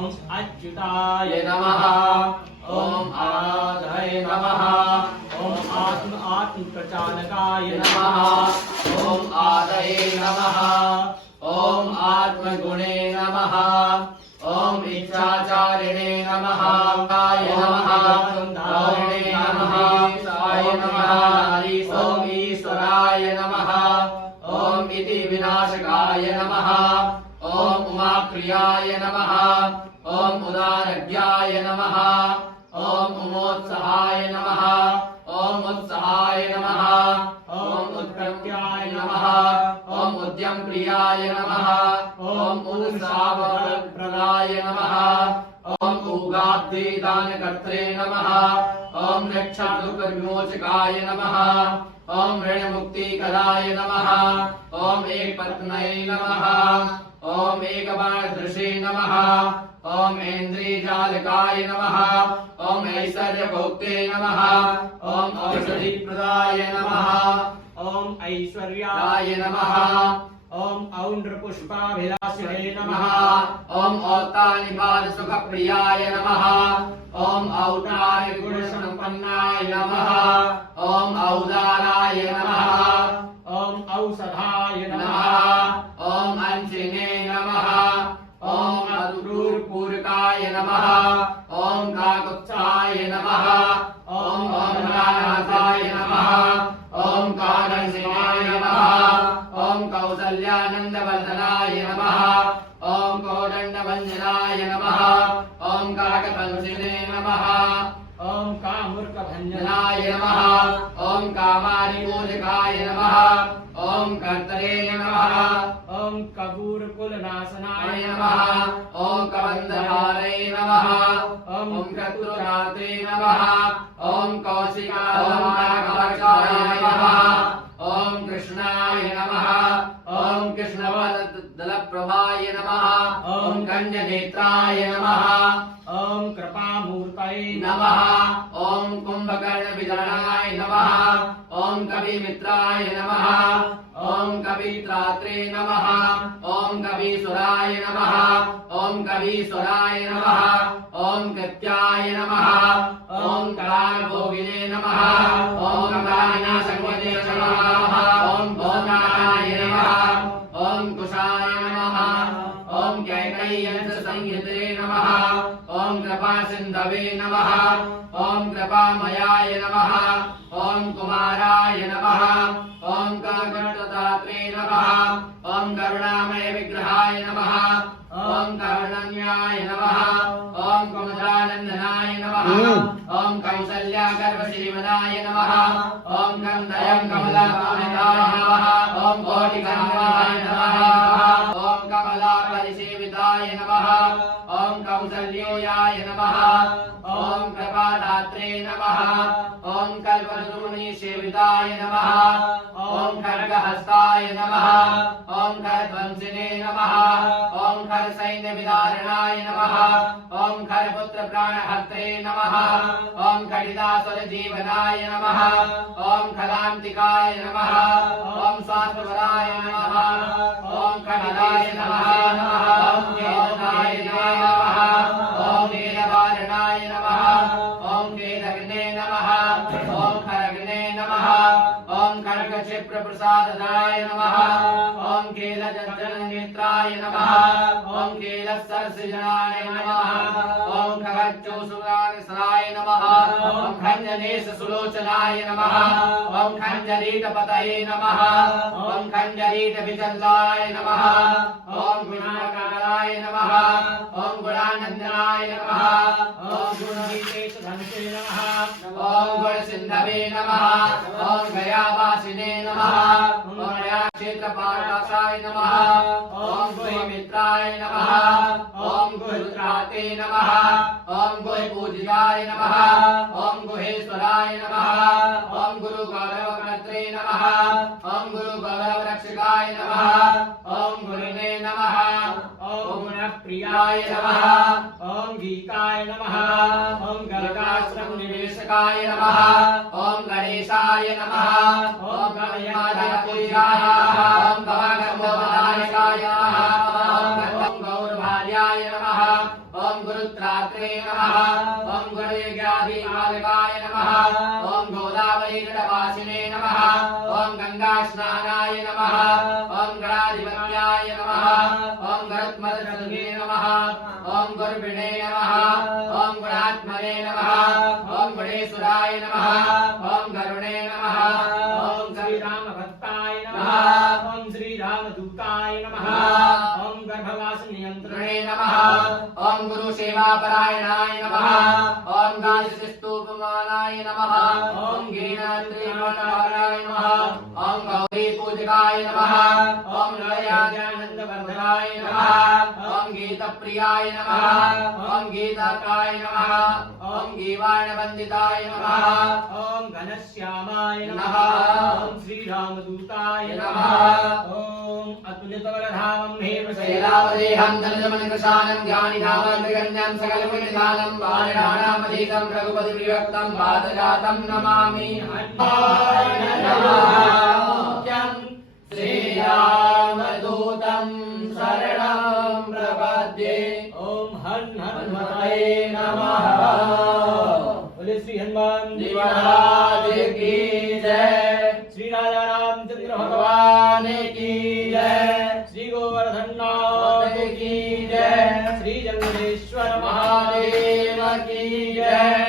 ओम अच्युताय नमः ओम आराधय नमः ओम आत्म प्रचालकाय नमः ओम आदये नमः ओम आत्मगुणे नमः ओम इच्छाचारिणे नमः काय नमः धारिणे नमः साय नमः ओम ईश्वराय नमः ओम इति विनाशकाय नमः ओम उमाप्रियाय नमः ओम उदारज्ञाय नमः ओम उमोत्सहाय नमः ओम उत्सहाय नमः ओम उत्कृत्याय नमः ओम उद्यम प्रियाय नमः ओम उत्साहप्रदाय नमः ओम उगाब्धिदानकर्त्रे नमः ओम रक्षादुःखविमोचकाय नमः ओम ऋणमुक्तिकराय नमः ओम एकपत्न्यै नमः ओम एकबाणधृषे नमः ओम ऐन्द्रियजालकाय नमः ओम ऐश्वर्यभोक्ते नमः ओम औषधिप्रदाय नमः ओम ऐश्वर्याय नमः ओम औन्द्रपुष्पाभिलाषिणे नमः ओम औतानिपादसुखप्रियाय नमः ओम औदार्यगुणसम्पन्नाय नमः ओम औदाराय नमः ओम औषधाय नमः ओम अंशिने नमः ओम अक्रूरपूरकाय नमः ओम काकुत्साय नमः ओम ओमराजाय नमः ओम कारणसिंहाय नमः ओम कौसल्यानंदवर्धनाय नमः ओम कोदंडभंजनाय नमः ओम काकतंसिने नमः ओम कामूर्खभंजनाय नमः ओम कामारिपूजकाय नमः ओम कर्तरे नमः ओम कपूरकुलनाशनाय नमः ओम कबंधहारे नमः ओम क्रतुराते नमः ओम कौशिकाय नमः ओम कृष्णाय नमः ओम कृष्णवदलप्रभाय नमः ओम गंजनेत्राय नमः ओम कृपामूर्तये नमः ओम कुंभकर्णविदर्णाय नमः ओम कविमित्राय नमः ओम कवित्रात्रे नमः ओम कवीश्वराय नमः ओम कवीश्वराय नमः ओम कृत्याय नमः ओम कलाभोगिने नमः ओम कलानाशंगने नमः ओम भोगाय नमः ओम कुशाय नमः ओम कैकय्यसंयुते नमः ओम कृपासिन्धवे नमः ओम कृपामयाय नमः ओम कुमाराय नमः ओम करुणदात्रे नमः ओम करुणामय विग्रहाय नमः ओम करुणन्याय नमः ओम कुमुदानंदनाय नमः ओम कौसल्यागर्भश्रीमदाय नमः ओम गंधयं कमलापूजिताय नमः ओम कोटिगंगाय नमः ओम कमलापरिसेविताय नमः ओम कौसल्योयाय नमः ओम कृपादात्रे नमः ओम कल्पद्रुमणिसेविताय नमः ओम खड्गहस्ताय नमः ओम खरध्वंसिने नमः ओम खरसैन्यविदारणाय नमः ओम खरपुत्रप्राणहर्त्रे नमः ओम खडितासुरजीवनाय नमः ओम खलान्तिकाय नमः ओम स्वास्थ्यवराय नमः ओम खडिताय नमः ओम केतनाय नमः ओम नीलवारणाय नमः ओम केतग्ने नमः ओम खरग्ने नमः ओम खड्गक्षिप्रप्रसादनाय नमः ओम केलजननेत्राय नमः ओम केलसरसिजनाय नमः ओम खगच्चौसुराय नमः ओम खञ्जनेशसुलोचनाय नमः ओम खञ्जरीटपतये नमः ओम खञ्जरीटविचलाय नमः ओम गुणाकाराय नमः ओम गुणानन्दनाय नमः ओम गुणविशेषधन्ते नमः ओम गुणसिन्धवे नमः ओम गयावासिने नमः ओम गयाक्षेत्रपारकाशाय नमः ओम गुहिमित्राय नमः ओम गुहित्राते नमः ओम गुहिपूजिताय नमः ओम गुहेश्वराय नमः ओम गुरुगौरवकर्त्रे नमः ओम गुरुगौरवरक्षकाय नमः ओम गुरुने नमः ओम गुणप्रियाय नमः ओम गीताय नमः ओम गर्गाश्रम निवेशकाय नमः ओम गणेशाय नमः ओम गणेशाय ओम भवगंगोदायकाय नमः ओम गौरभार्याय नमः नमः ओम गुरुत्रात्रे नमः ओम गुरुयज्ञाधिकालिकाय नमः ओम गोदावरी जटवासिने नमः ओम गंगा स्नानाय नमः ओम गणाधिपत्याय नमः ओम गरुत्मदे नमः ओम गुरुविणे नमः ओम गुणात्मने नमः ओम गुणेश्वराय नमः ओम गरुणे नमः ओम श्रीराम भक्ताय नमः ओम श्रीराम दूताय नमः ओम गर्भवास नियंत्रणे नमः ओम गुरु सेवा परायणाय नमः ओम गायस्तूपमानाय नमः ओम गिरिनाथाय नमः ओम गौरी पूजकाय नमः ओम लयानंदवर्धनाय नमः ओम गीतप्रियाय नमः ओम गीताकाय नमः ओम गीवाणवंदिताय नमः ओम घनश्यामाय नमः ओम श्रीरामदूताय नमः ओम अतुलितवरधामं हेमशैलावदेहं धनजमनिकृशानं ज्ञानिधामगण्यं सकलविनिधानं वाणिनामधीतं रघुपति प्रियक्तं पादजातं नमामि हनुमान् श्रीरामदूतं शरणं प्रपद्ये ओम हनुमते नमः। बोले श्री हनुमान जी महाराज की जय। श्री राजा रामचंद्र भगवान की जय। श्री गोवर्धननाथ की जय। श्री जगदीश्वर महादेव की जय।